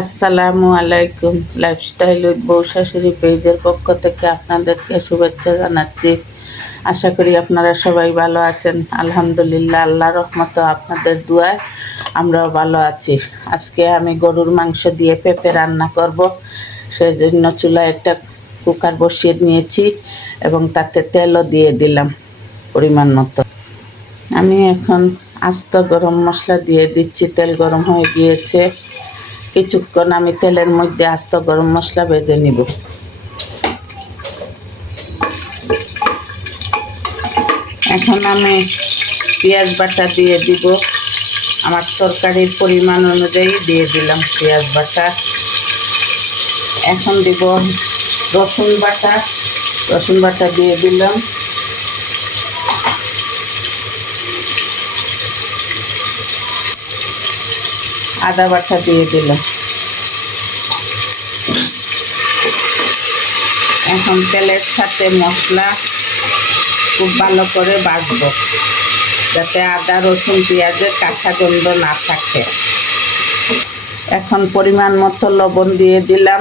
আসসালামু আলাইকুম। Lifestyle with বউ শাশুড়ি পেজের পক্ষ থেকে আপনাদেরকে শুভেচ্ছা জানাচ্ছি। আশা করি আপনারা সবাই ভালো আছেন। আলহামদুলিল্লাহ আল্লাহ রহমত আপনাদের দুয়ায় আমরাও ভালো আছি। আজকে আমি গরুর মাংস দিয়ে পেঁপে রান্না করব। সেই জন্য চুলায় একটা কুকার বসিয়ে নিয়েছি এবং তাতে তেলও দিয়ে দিলাম পরিমাণ মতো। আমি এখন আস্ত গরম মশলা দিয়ে দিচ্ছি। তেল গরম হয়ে গিয়েছে। কিছুক্ষণ আমি তেলের মধ্যে আস্ত গরম মশলা ভেজে নিব। এখন আমি পেঁয়াজ বাটা দিয়ে দিব। আমার তরকারির পরিমাণ অনুযায়ী দিয়ে দিলাম পেঁয়াজ বাটা। এখন দিব রসুন বাটা। রসুন বাটা দিয়ে দিলাম। আদা বাটা দিয়ে দিলাম এখন তেলের সাথে মশলা খুব ভালো করে বাটবো, যাতে আদা, রসুন, পেঁয়াজের কাঁচা গন্ধ না থাকে। এখন পরিমাণ মতো লবণ দিয়ে দিলাম।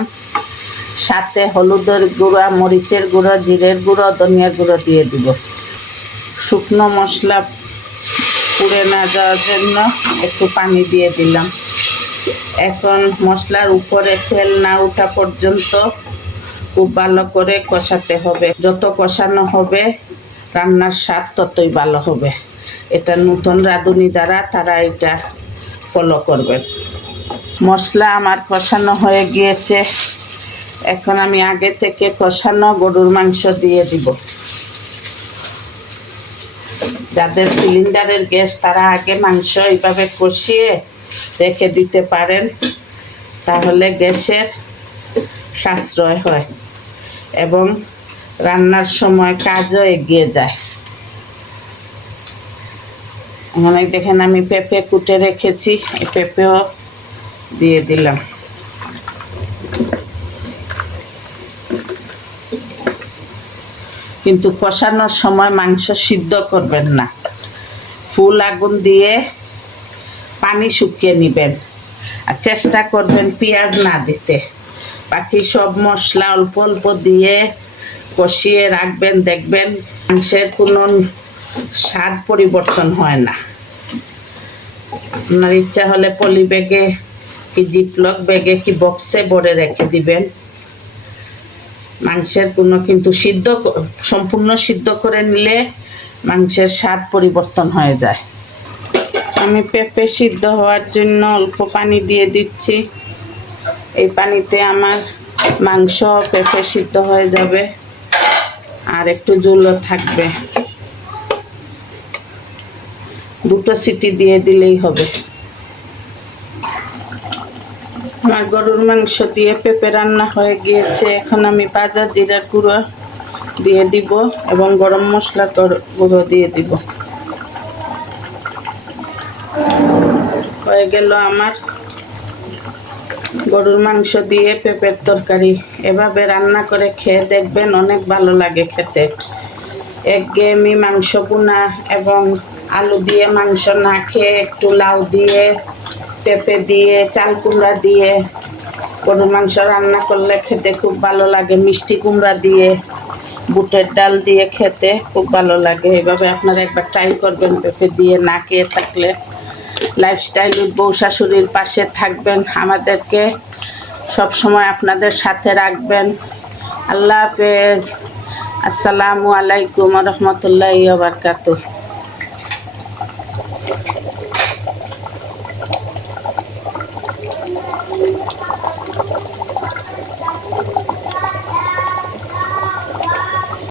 সাথে হলুদের গুঁড়া, মরিচের গুঁড়ো, জিরের গুঁড়ো, ধনিয়ার গুঁড়ো দিয়ে দিব। শুকনো মশলা পুড়ে না যাওয়ার জন্য একটু পানি দিয়ে দিলাম। এখন মশলার উপরে তেল না ওঠা পর্যন্ত খুব ভালো করে কষাতে হবে। যত কষানো হবে, রান্নার স্বাদ ততই ভালো হবে। এটা নতুন রাঁধুনি যারা, তারা এটা ফলো করবেন মশলা আমার কষানো হয়ে গিয়েছে। এখন আমি আগে থেকে কষানো গরুর মাংস দিয়ে দিব। যাদের সিলিন্ডারের গ্যাস, তারা আগে মাংস এইভাবে কষিয়ে রেখে দিতে পারেন, তাহলে গ্যাসের সাশ্রয় হয় এবং রান্নার সময় কাজও এগিয়ে যায়। এখানে দেখেন আমি পেঁপে কুটে রেখেছি পেঁপেও দিয়ে দিলাম। কিন্তু কষানোর সময় মাংস সিদ্ধ করবেন না। ফুল আগুন দিয়ে পানি শুকিয়ে নেবেন। আর চেষ্টা করবেন পেঁয়াজ না দিতে। বাকি সব মশলা অল্প অল্প দিয়ে কষিয়ে রাখবেন, দেখবেন মাংসের কোনো স্বাদ পরিবর্তন হয় না। আপনার ইচ্ছা হলে পলি ব্যাগে কি জিপলক ব্যাগে কি বক্সে ভরে রেখে দিবেন। মাংসের কোনো কিন্তু সিদ্ধ সম্পূর্ণ সিদ্ধ করে নিলে মাংসের স্বাদ পরিবর্তন হয়ে যায়। আমি পেঁপে সিদ্ধ হওয়ার জন্য অল্প পানি দিয়ে দিচ্ছি। এই পানিতে আমার মাংস, পেঁপে সিদ্ধ হয়ে যাবে আর একটু জুলও থাকবে। দুটো সিটি দিয়ে দিলেই হবে। আমার গরুর মাংস দিয়ে পেঁপে রান্না হয়ে গিয়েছে। এখন আমি বাজার জিরার গুঁড়ো দিয়ে দিব এবং গরম মশলা গুঁড়ো দিয়ে দিব। হয়ে গেল আমার গরুর মাংস দিয়ে পেঁপের তরকারি। এভাবে রান্না করে খেয়ে দেখবেন অনেক ভালো লাগে খেতে। এক একঘেয়েমি মাংস পুনা এবং আলু দিয়ে মাংস না খেয়ে একটু লাউ দিয়ে, পেঁপে দিয়ে, চাল কুমড়া দিয়ে গরুর মাংস রান্না করলে খেতে খুব ভালো লাগে। মিষ্টি কুমড়া দিয়ে, বুটের ডাল দিয়ে খেতে খুব ভালো লাগে। এভাবে আপনারা একবার ট্রাই করবেন পেঁপে দিয়ে না খেয়ে থাকলে। লাইফস্টাইল বউ শাশুড়ির পাশে থাকবেন, আমাদেরকে সব সময় আপনাদের সাথে রাখবেন। আল্লাহ হাফেজ। আসসালামু আলাইকুম রহমতুল্লাহ বারকাতুহ।